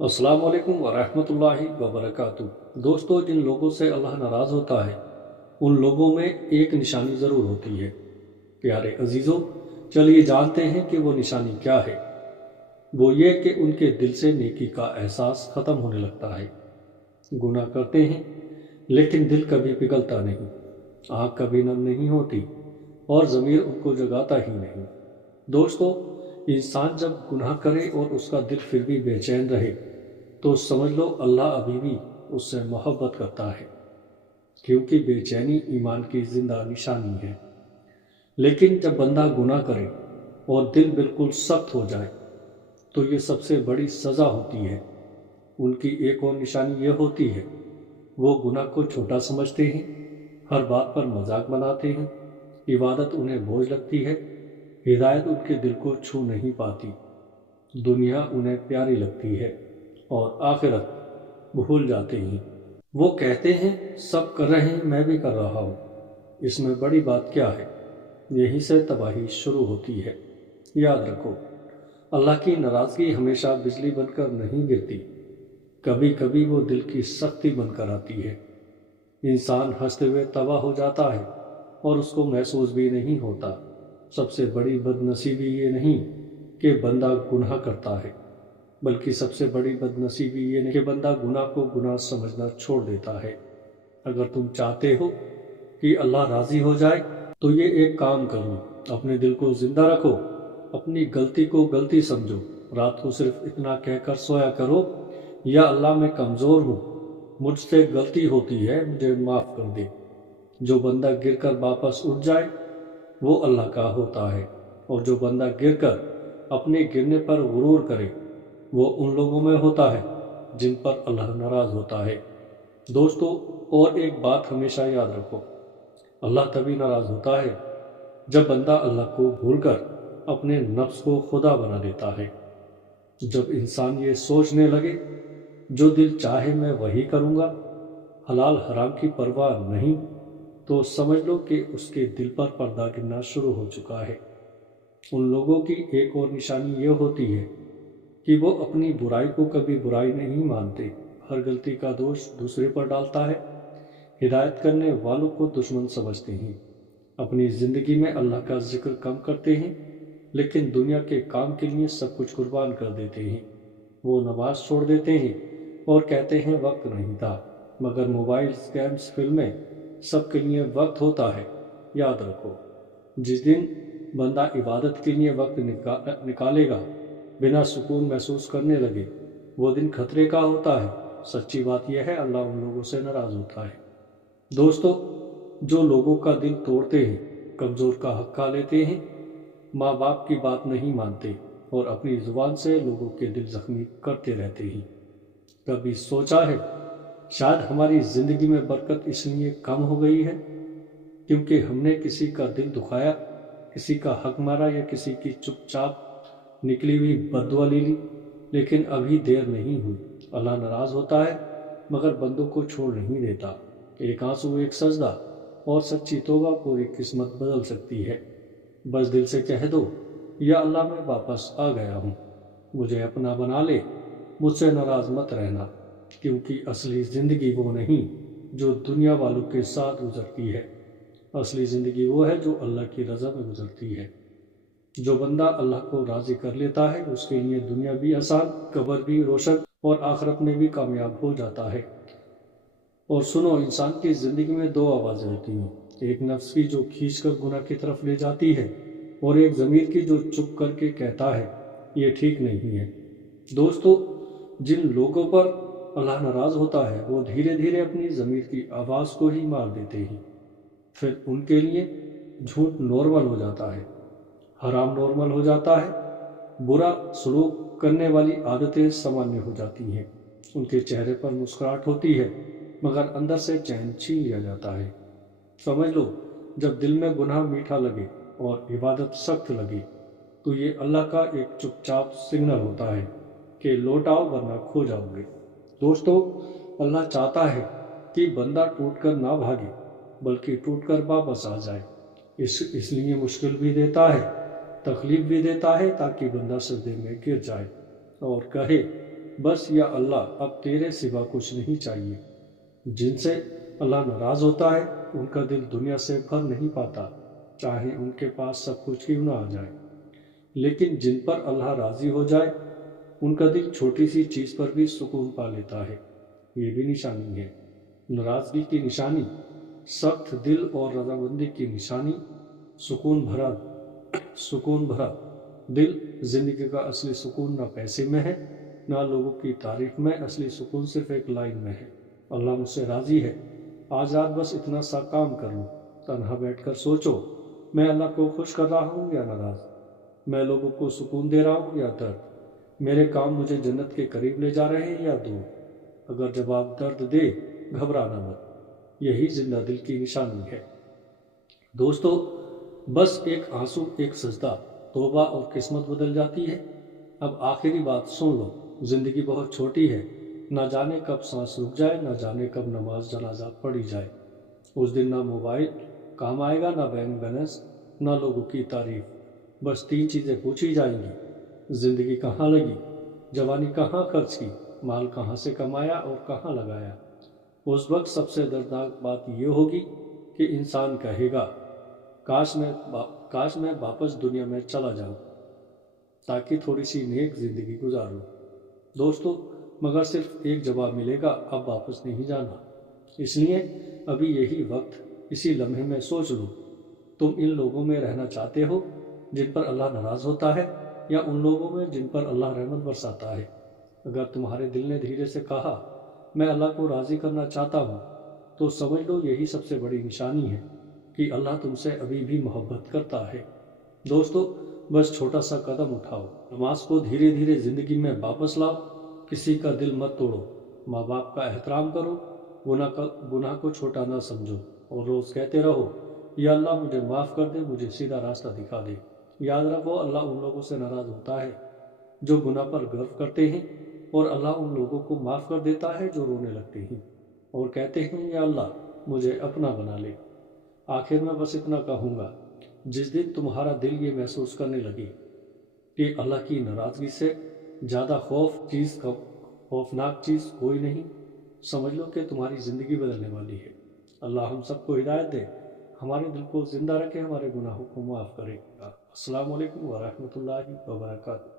अस्सलाम वालेकुम वरहमतुल्लाहि वबरकातुह। दोस्तों, जिन लोगों से अल्लाह नाराज़ होता है उन लोगों में एक निशानी ज़रूर होती है। प्यारे अजीज़ों, चलिए जानते हैं कि वो निशानी क्या है। वो ये कि उनके दिल से नेकी का एहसास ख़त्म होने लगता है। गुनाह करते हैं लेकिन दिल कभी पिघलता नहीं, आँख कभी नम नहीं होती और ज़मीर उनको जगाता ही नहीं। दोस्तों, इंसान जब गुनाह करे और उसका दिल फिर भी बेचैन रहे तो समझ लो अल्लाह अभी भी उससे मोहब्बत करता है, क्योंकि बेचैनी ईमान की जिंदा निशानी है। लेकिन जब बंदा गुनाह करे और दिल बिल्कुल सख्त हो जाए तो ये सबसे बड़ी सज़ा होती है। उनकी एक और निशानी ये होती है, वो गुनाह को छोटा समझते हैं, हर बात पर मजाक बनाते हैं, इबादत उन्हें बोझ लगती है, हिदायत उनके दिल को छू नहीं पाती, दुनिया उन्हें प्यारी लगती है और आखिरत भूल जाते हैं। वो कहते हैं सब कर रहे हैं मैं भी कर रहा हूँ, इसमें बड़ी बात क्या है। यहीं से तबाही शुरू होती है। याद रखो, अल्लाह की नाराज़गी हमेशा बिजली बनकर नहीं गिरती, कभी कभी वो दिल की सख्ती बनकर आती है। इंसान हंसते हुए तबाह हो जाता है और उसको महसूस भी नहीं होता। सबसे बड़ी बदनसीबी ये नहीं कि बंदा गुनाह करता है, बल्कि सबसे बड़ी बदनसीबी ये नहीं कि बंदा गुनाह को गुनाह समझना छोड़ देता है। अगर तुम चाहते हो कि अल्लाह राज़ी हो जाए तो ये एक काम करो, अपने दिल को जिंदा रखो, अपनी गलती को गलती समझो, रात को सिर्फ इतना कहकर सोया करो, या अल्लाह मैं कमज़ोर हूँ, मुझसे गलती होती है, मुझे माफ़ कर दे। जो बंदा गिरकर वापस उठ जाए वो अल्लाह का होता है, और जो बंदा गिरकर अपने गिरने पर गुरूर करे वो उन लोगों में होता है जिन पर अल्लाह नाराज़ होता है। दोस्तों, और एक बात हमेशा याद रखो, अल्लाह तभी नाराज़ होता है जब बंदा अल्लाह को भूलकर अपने नफ्स को खुदा बना देता है। जब इंसान ये सोचने लगे जो दिल चाहे मैं वही करूँगा, हलाल हराम की परवाह नहीं, तो समझ लो कि उसके दिल पर पर्दा गिरना शुरू हो चुका है। उन लोगों की एक और निशानी ये होती है कि वो अपनी बुराई को कभी बुराई नहीं मानते, हर गलती का दोष दूसरे पर डालता है, हिदायत करने वालों को दुश्मन समझते हैं, अपनी ज़िंदगी में अल्लाह का जिक्र कम करते हैं, लेकिन दुनिया के काम के लिए सब कुछ कुर्बान कर देते हैं। वो नमाज छोड़ देते हैं और कहते हैं वक्त नहीं था, मगर मोबाइल, गेम्स, फिल्में सबके लिए वक्त होता है। याद रखो, जिस दिन बंदा इबादत के लिए वक्त निकालेगा बिना सुकून महसूस करने लगे, वो दिन खतरे का होता है। सच्ची बात यह है, अल्लाह उन लोगों से नाराज़ होता है। दोस्तों, जो लोगों का दिल तोड़ते हैं, कमज़ोर का हक खा लेते हैं, माँ बाप की बात नहीं मानते और अपनी ज़ुबान से लोगों के दिल जख्मी करते रहते हैं। कभी सोचा है शायद हमारी ज़िंदगी में बरकत इसलिए कम हो गई है क्योंकि हमने किसी का दिल दुखाया, किसी का हक मारा, या किसी की चुपचाप निकली हुई बद्दुआ ले ली। लेकिन अभी देर नहीं हुई, अल्लाह नाराज़ होता है मगर बंदों को छोड़ नहीं देता। एक आंसू, एक सजदा और सच्ची तौबा पूरी किस्मत बदल सकती है। बस दिल से कह दो, या अल्लाह मैं वापस आ गया हूँ, मुझे अपना बना ले, मुझसे नाराज़ मत रहना। क्योंकि असली ज़िंदगी वो नहीं जो दुनिया वालों के साथ गुजरती है, असली ज़िंदगी वो है जो अल्लाह की रज़ा में गुजरती है। जो बंदा अल्लाह को राज़ी कर लेता है उसके लिए दुनिया भी आसान, कब्र भी रोशन और आखिरत में भी कामयाब हो जाता है। और सुनो, इंसान की ज़िंदगी में दो आवाज़ें होती हैं, एक नफ्स की जो खींच कर गुनाह की तरफ ले जाती है, और एक ज़मीर की जो चुप करके कहता है ये ठीक नहीं है। दोस्तों, जिन लोगों पर अल्लाह नाराज़ होता है वो धीरे धीरे अपनी ज़मीर की आवाज़ को ही मार देते हैं। फिर उनके लिए झूठ नॉर्मल हो जाता है, हराम नॉर्मल हो जाता है, बुरा सलूक करने वाली आदतें सामान्य हो जाती हैं। उनके चेहरे पर मुस्कुराहट होती है मगर अंदर से चैन छीन लिया जाता है। समझ लो, जब दिल में गुनाह मीठा लगे और इबादत सख्त लगे तो ये अल्लाह का एक चुपचाप सिग्नल होता है कि लौट आओ वरना खो जाओगे। दोस्तों, अल्लाह चाहता है कि बंदा टूटकर ना भागे बल्कि टूटकर वापस आ जाए। इसलिए मुश्किल भी देता है, तकलीफ भी देता है, ताकि बंदा सजदे में गिर जाए और कहे بس یا اللہ اب تیرے سوا کچھ نہیں چاہیے۔ جن سے اللہ ناراض ہوتا ہے ان کا دل دنیا سے بھر نہیں پاتا، چاہے ان کے پاس سب کچھ کیوں نہ آ جائے۔ لیکن جن پر اللہ راضی ہو جائے ان کا دل چھوٹی سی چیز پر بھی سکون پا لیتا ہے۔ یہ بھی نشانی ہے۔ ناراضگی کی نشانی، سخت دل اور رضامندی کی نشانی، سکون بھرا دل۔ زندگی کا اصلی سکون نہ پیسے میں ہے، نہ لوگوں کی تعریف میں، اصلی سکون صرف ایک لائن میں ہے، اللہ مجھ سے راضی ہے، آج رات بس اتنا سا کام کر لوں۔ تنہا بیٹھ کر سوچو، میں اللہ کو خوش کر رہا ہوں یا ناراض؟ میں لوگوں کو سکون دے رہا ہوں یا درد؟ میرے کام مجھے جنت کے قریب لے جا رہے ہیں یا دور؟ اگر جواب درد دے، گھبرانا مت، یہی زندہ دل کی نشانی ہے۔ دوستو، بس ایک آنسو، ایک سجدہ، توبہ اور قسمت بدل جاتی ہے۔ اب آخری بات سن لو، زندگی بہت چھوٹی ہے، نہ جانے کب سانس رک جائے، نہ جانے کب نماز جنازہ پڑھی جائے۔ اس دن نہ موبائل کام آئے گا، نہ بینک بیلنس، نہ لوگوں کی تعریف، بس 3 چیزیں پوچھی جائیں گی: زندگی کہاں لگی، جوانی کہاں خرچ کی، مال کہاں سے کمایا اور کہاں لگایا۔ اس وقت سب سے دردناک بات یہ ہوگی کہ انسان کہے گا، کاش میں واپس دنیا میں چلا جاؤں تاکہ تھوڑی سی نیک زندگی گزاروں۔ دوستو، مگر صرف ایک جواب ملے گا، اب واپس نہیں جانا۔ اس لیے ابھی یہی وقت، اسی لمحے میں سوچ لو، تم ان لوگوں میں رہنا چاہتے ہو جن پر اللہ ناراض ہوتا ہے، یا ان لوگوں میں جن پر اللہ رحمت برساتا ہے؟ اگر تمہارے دل نے دھیرے سے کہا میں اللہ کو راضی کرنا چاہتا ہوں، تو سمجھ لو یہی سب سے بڑی نشانی ہے کہ اللہ تم سے ابھی بھی محبت کرتا ہے۔ دوستو، بس چھوٹا سا قدم اٹھاؤ، نماز کو دھیرے دھیرے زندگی میں واپس لاؤ، کسی کا دل مت توڑو، ماں باپ کا احترام کرو، گناہ کو چھوٹا نہ سمجھو، اور روز کہتے رہو یا اللہ مجھے معاف کر دے، مجھے سیدھا راستہ دکھا دے۔ یاد رکھو، اللہ ان لوگوں سے ناراض ہوتا ہے جو گناہ پر غرو کرتے ہیں، اور اللہ ان لوگوں کو معاف کر دیتا ہے جو رونے لگتے ہیں اور کہتے ہیں یا اللہ مجھے اپنا بنا لے۔ آخر میں بس اتنا کہوں گا، جس دن تمہارا دل یہ محسوس کرنے لگے کہ اللہ کی ناراضگی سے زیادہ خوفناک چیز کوئی نہیں، سمجھ لو کہ تمہاری زندگی بدلنے والی ہے۔ اللہ ہم سب کو ہدایت دے، ہمارے دل کو زندہ رکھے، ہمارے گناہوں کو معاف کرے۔ السلام علیکم ورحمۃ اللہ وبرکاتہ۔